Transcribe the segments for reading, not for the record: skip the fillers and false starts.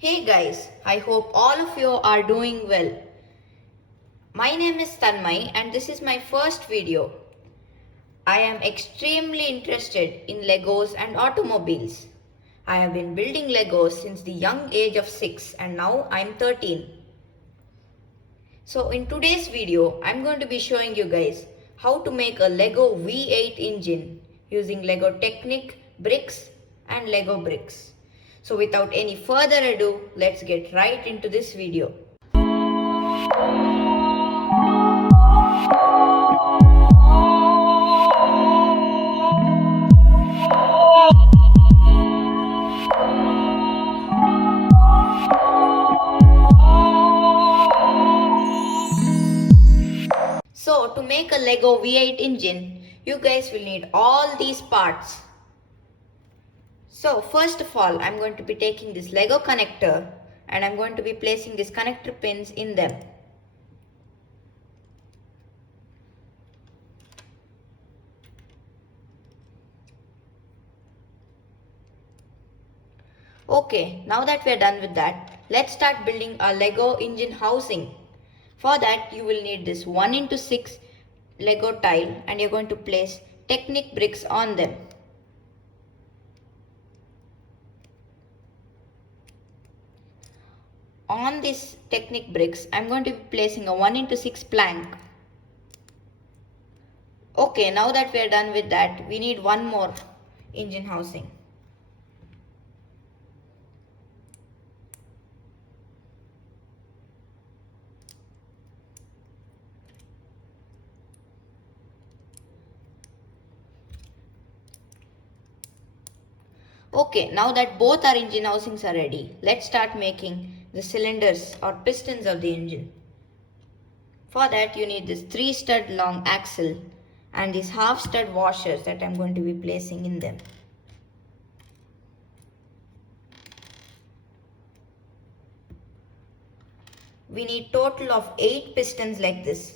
Hey guys, I hope all of you are doing well. My name is Tanmay and this is my first video. I am extremely interested in Legos and automobiles. I have been building Legos since the young age of 6 and now I am 13. So in today's video, I am going to be showing you guys how to make a Lego V8 engine using Lego Technic bricks and Lego bricks. So without any further ado, let's get right into this video. So to make a Lego V8 engine, you guys will need all these parts. So first of all, I'm going to be taking this Lego connector and I'm going to be placing these connector pins in them. Okay, now that we are done with that, let's start building a Lego engine housing. For that, you will need this 1x6 Lego tile and you're going to place Technic bricks on them. On these Technic bricks, I'm going to be placing a 1x6 plank. Okay, now that we are done with that, we need one more engine housing. Okay, now that both our engine housings are ready, let's start making the cylinders or pistons of the engine. For that you need this 3 stud long axle and these half stud washers that I'm going to be placing in them. We need total of 8 pistons like this.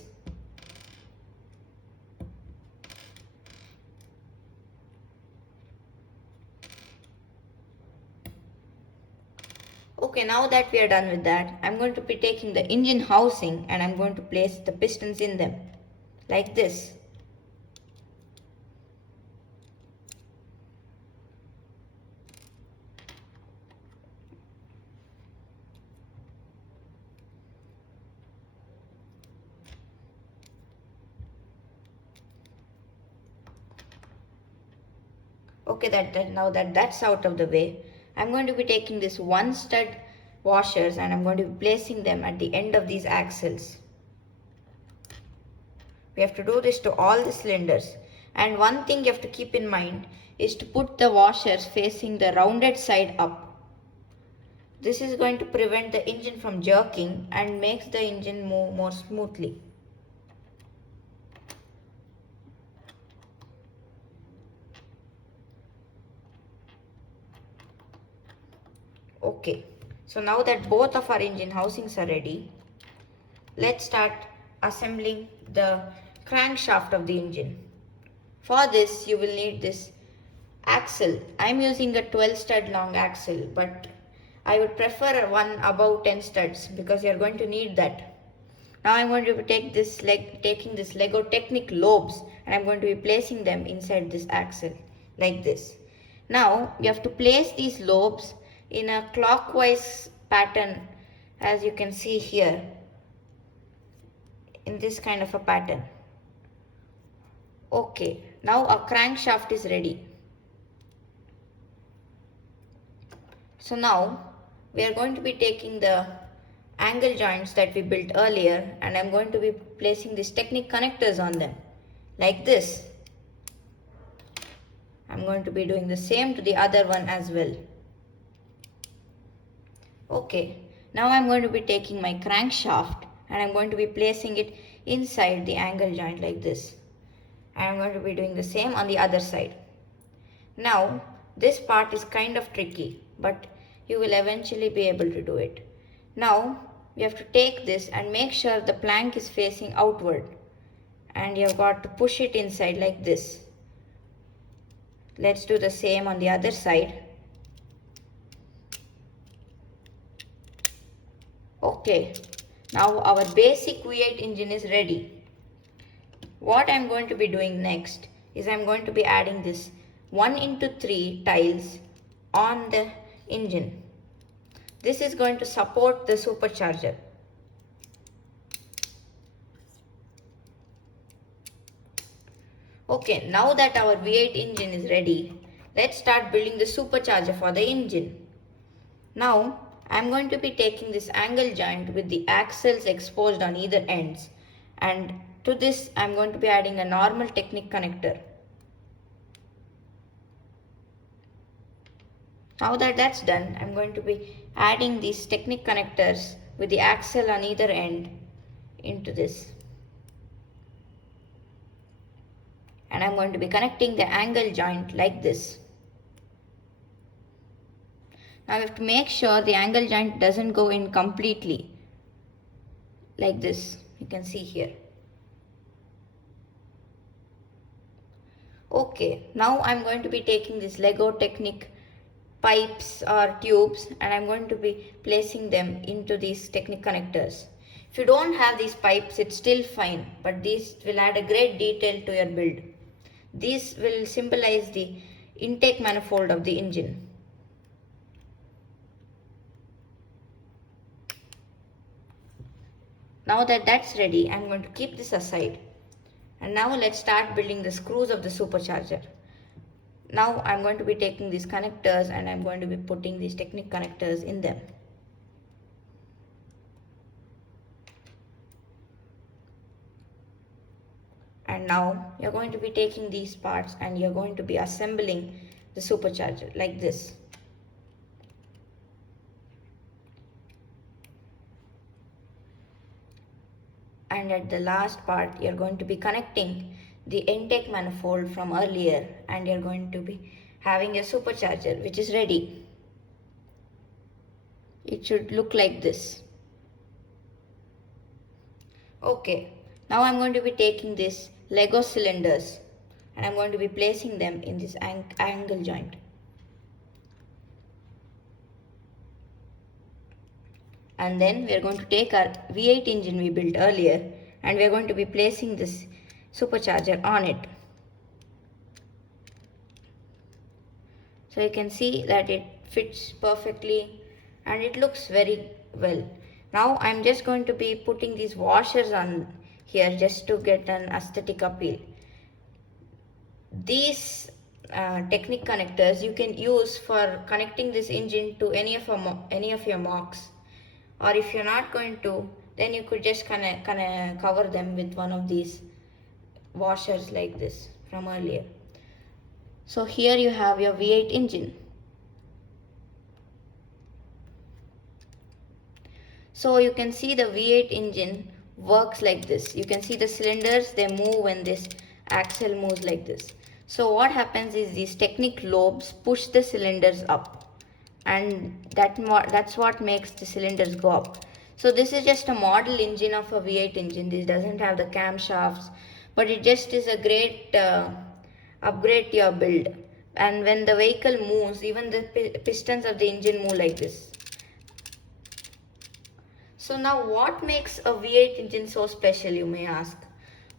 Okay, now that we are done with that, I'm going to be taking the engine housing and I'm going to place the pistons in them like this. Okay, now that that's out of the way, I'm going to be taking this 1 stud washers and I'm going to be placing them at the end of these axles. We have to do this to all the cylinders. And one thing you have to keep in mind is to put the washers facing the rounded side up. This is going to prevent the engine from jerking and makes the engine move more smoothly. Okay, so now that both of our engine housings are ready, let's start assembling the crankshaft of the engine. For this, you will need this axle. I'm using a 12 stud long axle, but I would prefer one above 10 studs because you're going to need that. Now I'm going to be taking this Lego Technic lobes and I'm going to be placing them inside this axle like this. Now you have to place these lobes in a clockwise pattern, as you can see here, in this kind of a pattern. Okay, now our crankshaft is ready. So now we are going to be taking the angle joints that we built earlier and I'm going to be placing these Technic connectors on them like this. I'm going to be doing the same to the other one as well. Okay, now I'm going to be taking my crankshaft and I'm going to be placing it inside the angle joint like this. And I'm going to be doing the same on the other side. Now, this part is kind of tricky, but you will eventually be able to do it. Now, we have to take this and make sure the plank is facing outward. And you have got to push it inside like this. Let's do the same on the other side. Okay, now our basic V8 engine is ready. What I'm going to be doing next is I'm going to be adding this 1x3 tiles on the engine. This is going to support the supercharger. Okay, now that our V8 engine is ready, let's start building the supercharger for the engine. Now, I'm going to be taking this angle joint with the axles exposed on either ends, and to this I'm going to be adding a normal Technic connector. Now that that's done, I'm going to be adding these Technic connectors with the axle on either end into this. And I'm going to be connecting the angle joint like this. Now we have to make sure the angle joint doesn't go in completely like this. You can see here. Okay, now I'm going to be taking this Lego Technic pipes or tubes and I'm going to be placing them into these Technic connectors. If you don't have these pipes, it's still fine, but these will add a great detail to your build. These will symbolize the intake manifold of the engine. Now that that's ready, I'm going to keep this aside. And now let's start building the screws of the supercharger. Now I'm going to be taking these connectors and I'm going to be putting these Technic connectors in them. And now you're going to be taking these parts and you're going to be assembling the supercharger like this. And at the last part, you're going to be connecting the intake manifold from earlier and you're going to be having a supercharger which is ready. It should look like this. Okay, now I'm going to be taking these Lego cylinders and I'm going to be placing them in this angle joint. And then we are going to take our V8 engine we built earlier and we are going to be placing this supercharger on it. So you can see that it fits perfectly and it looks very well. Now I'm just going to be putting these washers on here just to get an aesthetic appeal. These Technic connectors you can use for connecting this engine to any of your mocks. Or if you're not going to, then you could just kind of cover them with one of these washers like this from earlier. So here you have your V8 engine. So you can see the V8 engine works like this. You can see the cylinders, they move when this axle moves like this. So what happens is these Technic lobes push the cylinders up. And that's what makes the cylinders go up. So this is just a model engine of a V8 engine. This doesn't have the camshafts, but it just is a great upgrade to your build. And when the vehicle moves, even the pistons of the engine move like this. So now what makes a V8 engine so special, you may ask?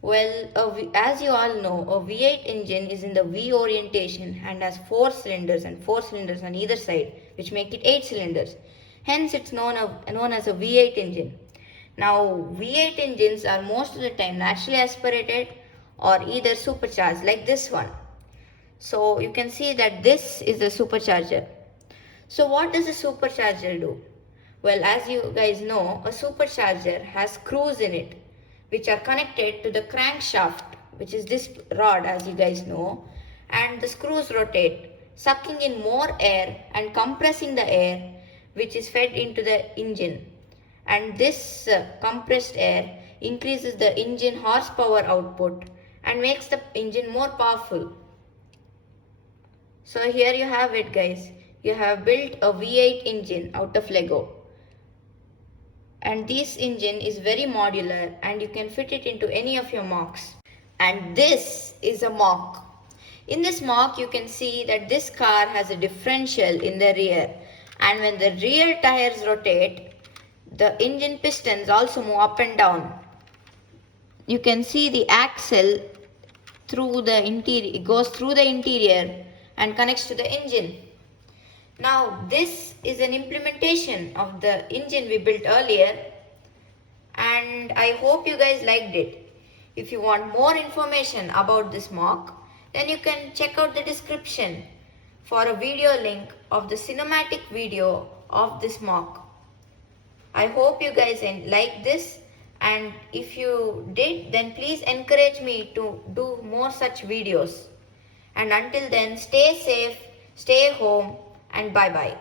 Well, as you all know, a V8 engine is in the V orientation and has 4 cylinders and 4 cylinders on either side, which make it 8 cylinders. Hence, it's known as a V8 engine. Now, V8 engines are most of the time naturally aspirated or either supercharged like this one. So, you can see that this is the supercharger. So, what does a supercharger do? Well, as you guys know, a supercharger has screws in it which are connected to the crankshaft, which is this rod as you guys know, and the screws rotate, sucking in more air and compressing the air which is fed into the engine. And this compressed air increases the engine horsepower output and makes the engine more powerful. So here you have it, guys. You have built a V8 engine out of Lego. And this engine is very modular and you can fit it into any of your mocks. And this is a mock. In this mock you can see that this car has a differential in the rear, and when the rear tires rotate, the engine pistons also move up and down. You can see the axle through the interior, it goes through the interior and connects to the engine. Now this is an implementation of the engine we built earlier, and I hope you guys liked it. If you want more information about this mock, then you can check out the description for a video link of the cinematic video of this mock. I hope you guys like this, and if you did, then please encourage me to do more such videos. And until then, stay safe, stay home, and bye bye.